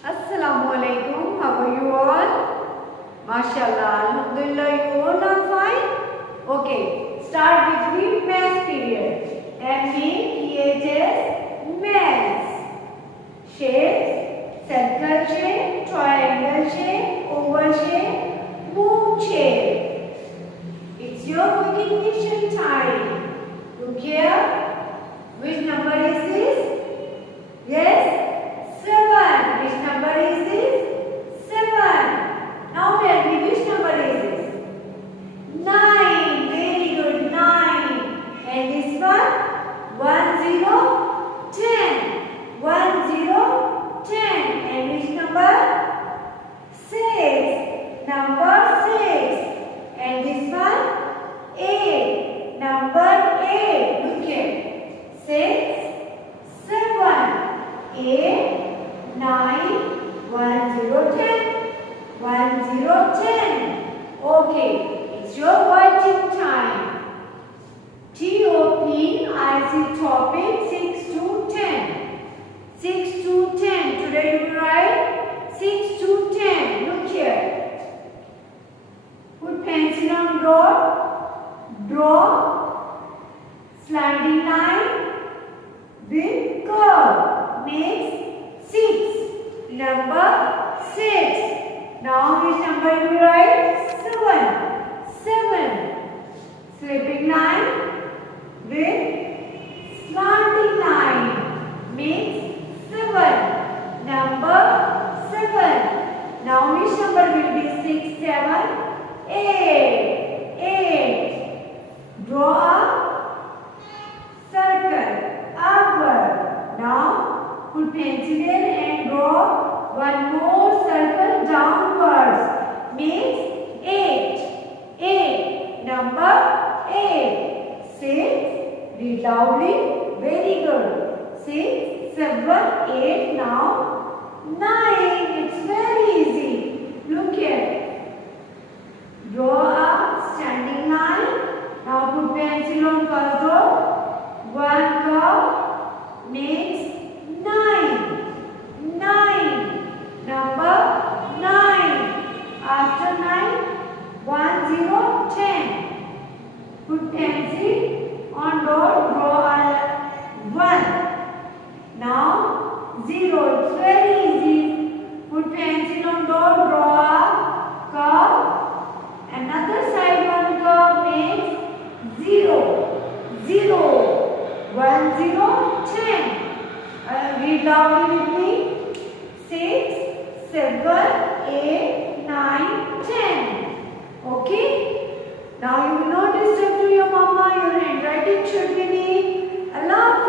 Assalamualaikum. How are you all? MashaAllah. Alhamdulillah, you all are fine? Okay. Start with the maths period. M-A-T-H-S, maths. Shapes, circle shape, triangle shape, oval shape, moon shape. It's your recognition time. Look here. Which number is this? Yes? 7. Which number is this? 7. Now tell me which number is this? 9. Very good. 9. And this one? 1, 0, 10. 1, 0, 10. And which number? 6. Number 6. And this one? 8. Number 8. Look here. 6, 7, 8, 9, 1, 0, 10. 1, 0, 10. Okay, it's your writing time. T-O-P-I-C topic 6 to 10. 6 to 10. Today you will write 6 to 10. Look here. Put pencil on board. Draw slanting line with curve. Makes 6. Number 6. Now which number you will write? 7. 7. Slipping line with slanting line makes 7. Number 7. Now which number will be 6, 7? 8. 8. Draw a circle upward. Now put pencil there and draw one more circle downwards. Makes 8. 8. Number 8. 6. Read loudly. Very good. 6, 7, 8. Now 9. It's very easy. Look here. Draw a standing line. Now put pencil on first row. One curve makes 9. 9. Number 9. After 9, 1, 0, 10. Put pencil on dot, draw a 1. Now 0. It's very easy. Put pencil on dot, draw a curve. Another side one curve makes 0. 0. 1, 0, 10. Read loudly with me. 6, 7, 8, 9, 10. Okay? Now you will not disturb to your mama. Your handwriting should be neat. Allah